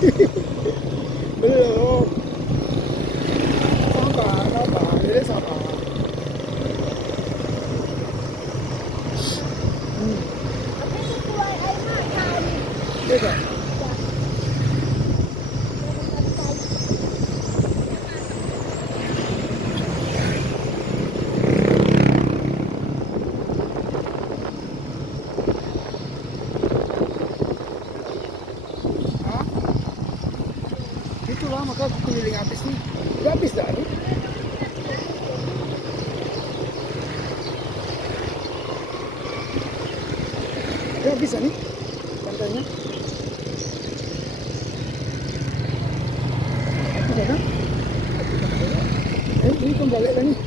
Belum. Sabar, sabar, Dede sabar. Hmm. Iya Kak? Hah? Itulah maka aku keliling habis nih. Udah habis dah nih. Udah habis dah nih pantainya. Habis dah kan? Ini kembali lagi.